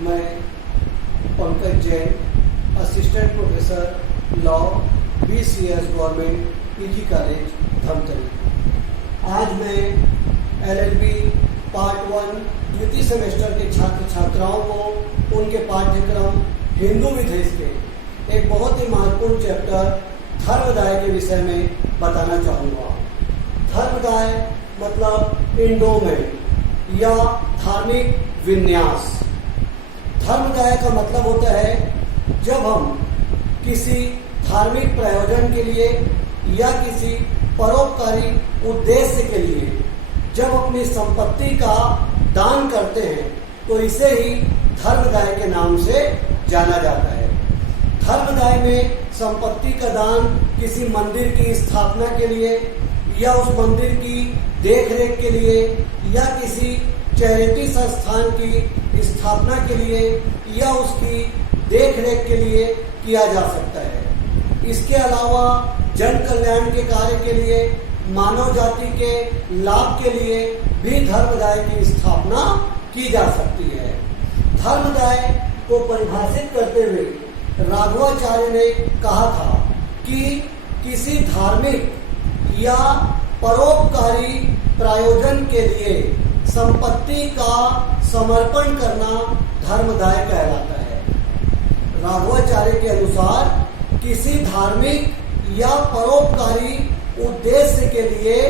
मैं Pankaj Jain, assistant professor law, BCS government PG college Dhamtari. आज मैं LLB पार्ट 1 द्वितीय सेमेस्टर के छात्र छात्राओं को उनके पाठ्यक्रम हिंदू विधेश के एक बहुत ही महत्वपूर्ण चैप्टर धर्मदाय के विषय में बताना चाहूँगा। धर्मदाय मतलब इंडोमेंट या धार्मिक विन्यास। धर्मदाय का मतलब होता है जब हम किसी धार्मिक प्रयोजन के लिए या किसी परोपकारी उद्देश्य के लिए जब अपनी संपत्ति का दान करते हैं तो इसे ही धर्मदाय के नाम से जाना जाता है। धर्मदाय में संपत्ति का दान किसी मंदिर की स्थापना के लिए या उस मंदिर की देखरेख के लिए या किसी चैरिटी संस्थान की स्थापना के लिए या उसकी देखरेख के लिए किया जा सकता है। इसके अलावा जन कल्याण के कार्य के लिए, मानव जाति के लाभ के लिए भी धर्मदाय की स्थापना की जा सकती है। धर्मदाय को परिभाषित करते हुए राघवाचार्य ने कहा था कि किसी धार्मिक या परोपकारी प्रयोजन के लिए संपत्ति का समर्पण करना धर्मदाय कहलाता है। राघवाचार्य के अनुसार किसी धार्मिक या परोपकारी उद्देश्य के लिए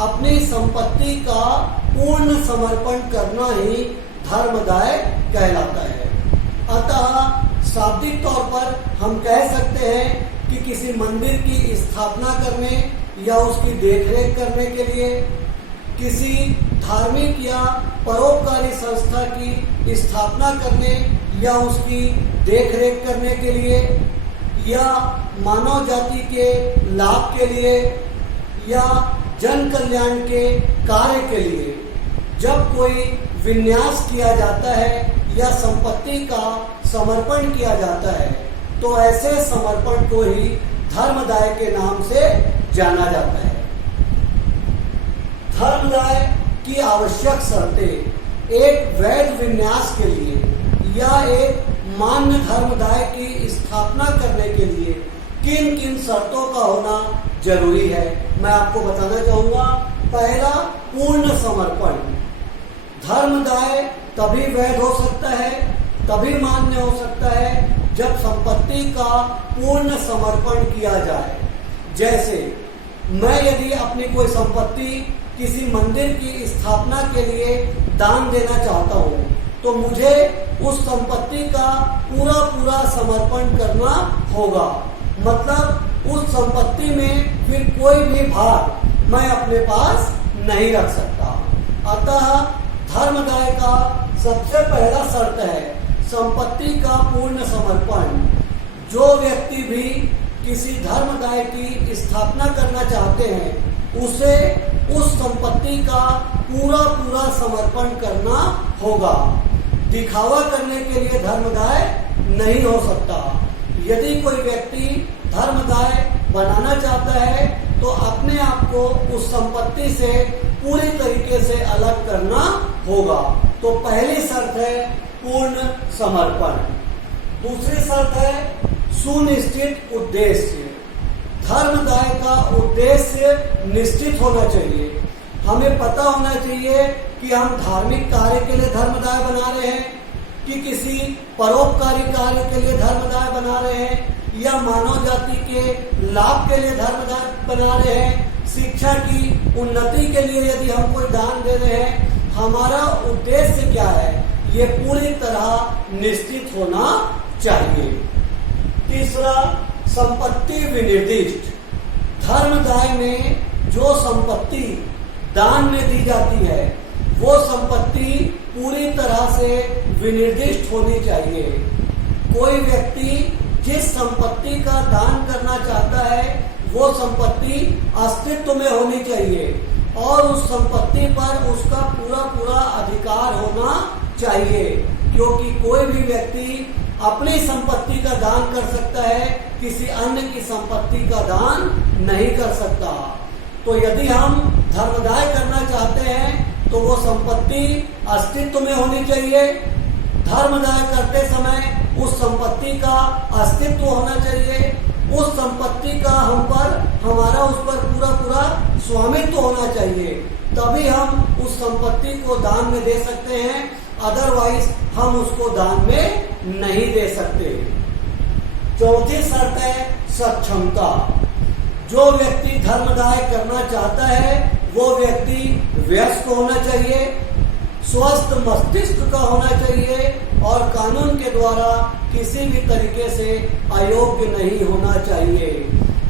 अपनी संपत्ति का पूर्ण समर्पण करना ही धर्मदाय कहलाता है। अतः शाब्दिक तौर पर हम कह सकते हैं कि किसी मंदिर की स्थापना करने या उसकी देखरेख करने के लिए, किसी धार्मिक या परोपकारी संस्था की स्थापना करने या उसकी देखरेख करने के लिए या मानव जाति के लाभ के लिए या जन कल्याण के कार्य के लिए जब कोई विन्यास किया जाता है या संपत्ति का समर्पण किया जाता है तो ऐसे समर्पण को ही धर्मदाय के नाम से जाना जाता है। धर्मदाय की आवश्यक शर्तें एक वैध विन्यास के लिए या एक मान्य धर्मदाय की स्थापना करने के लिए किन किन शर्तों का होना जरूरी है, मैं आपको बताना चाहूंगा। पहला, पूर्ण समर्पण। धर्मदाय तभी वैध हो सकता है, तभी मान्य हो सकता है जब संपत्ति का पूर्ण समर्पण किया जाए। जैसे मैं यदि अपनी कोई संपत्ति किसी मंदिर की स्थापना के लिए दान देना चाहता हूँ तो मुझे उस संपत्ति का पूरा समर्पण करना होगा। मतलब उस संपत्ति में फिर कोई भी भाग मैं अपने पास नहीं रख सकता। अतः धर्मदाय का सबसे पहला शर्त है संपत्ति का पूर्ण समर्पण। जो व्यक्ति भी किसी धर्मदाय की स्थापना करना चाहते हैं उसे उस संपत्ति का पूरा समर्पण करना होगा। दिखावा करने के लिए धर्मदाय नहीं हो सकता। यदि कोई व्यक्ति धर्मदाय बनाना चाहता है तो अपने आप को उस संपत्ति से पूरी तरीके से अलग करना होगा। तो पहली शर्त है पूर्ण समर्पण। दूसरी शर्त है सुनिश्चित उद्देश्य। धर्मदाय का उद्देश्य निश्चित होना चाहिए। हमें पता होना चाहिए कि हम धार्मिक कार्य के लिए धर्मदाय बना रहे हैं कि किसी परोपकारी कार्य के लिए धर्मदाय बना रहे हैं या मानव जाति के लाभ के लिए धर्मदाय बना रहे हैं, शिक्षा की उन्नति के लिए यदि हम कोई दान दे रहे हैं, हमारा उद्देश्य क्या है ये पूरी तरह निश्चित होना चाहिए। तीसरा, संपत्ति विनिर्दिष्ट। धर्मदाय में जो संपत्ति दान में दी जाती है वो संपत्ति पूरी तरह से विनिर्दिष्ट होनी चाहिए। कोई व्यक्ति जिस संपत्ति का दान करना चाहता है वो संपत्ति अस्तित्व में होनी चाहिए और उस संपत्ति पर उसका पूरा अधिकार होना चाहिए, क्योंकि कोई भी व्यक्ति अपनी संपत्ति का दान कर सकता है, किसी अन्य की संपत्ति का दान नहीं कर सकता। तो यदि हम धर्मदाय करना चाहते हैं तो वो संपत्ति अस्तित्व में होनी चाहिए, धर्मदाय करते समय उस संपत्ति का अस्तित्व होना चाहिए, उस संपत्ति का हमारा उस पर पूरा स्वामित्व होना चाहिए, तभी हम उस संपत्ति को दान में दे सकते हैं, अदरवाइज हम उसको दान में नहीं दे सकते। चौथी शर्त है सक्षमता। जो व्यक्ति धर्मदाय करना चाहता है वो व्यक्ति वयस्क होना चाहिए, स्वस्थ मस्तिष्क का होना चाहिए और कानून के द्वारा किसी भी तरीके से अयोग्य नहीं होना चाहिए।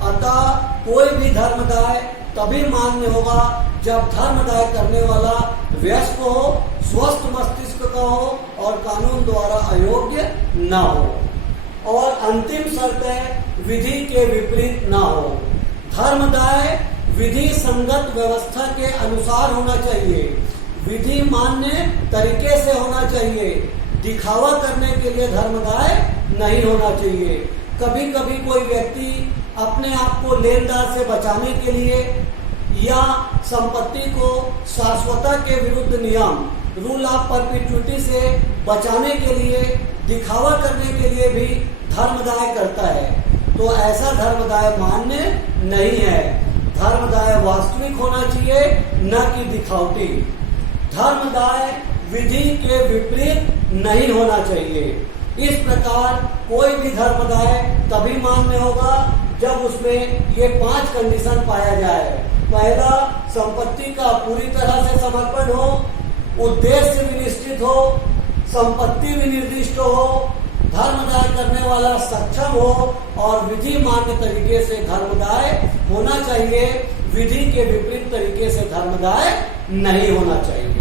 अतः कोई भी धर्मदाय तभी मान्य होगा जब धर्मदाय करने वाला वयस्क हो, स्वस्थ मस्तिष्क का हो और कानून द्वारा अयोग्य न हो। और अंतिम शर्त है विधि के विपरीत न हो। धर्मदाय विधि संगत व्यवस्था के अनुसार होना चाहिए, विधि मान्य तरीके से होना चाहिए, दिखावा करने के लिए धर्मदाय नहीं होना चाहिए। कभी कभी कोई व्यक्ति अपने आप को लेनदार से बचाने के लिए या संपत्ति को शाश्वता के विरुद्ध नियम रूल ऑफ परपेचुइटी से बचाने के लिए, दिखावा करने के लिए भी धर्मदाय करता है, तो ऐसा धर्मदाय मान्य नहीं है। धर्मदाय वास्तविक होना चाहिए, न कि दिखावटी। धर्मदाय विधि के विपरीत नहीं होना चाहिए। इस प्रकार कोई भी धर्मदाय तभी मान्य होगा जब उसमें ये 5 कंडीशन पाया जाए। पहला, संपत्ति का पूरी तरह से समर्पण हो, उद्देश्य भी निश्चित हो, संपत्ति भी निर्दिष्ट हो, धर्मदाय करने वाला सक्षम हो और विधि मान्य तरीके से धर्मदाय होना चाहिए। विधि के विपरीत तरीके से धर्मदाय नहीं होना चाहिए।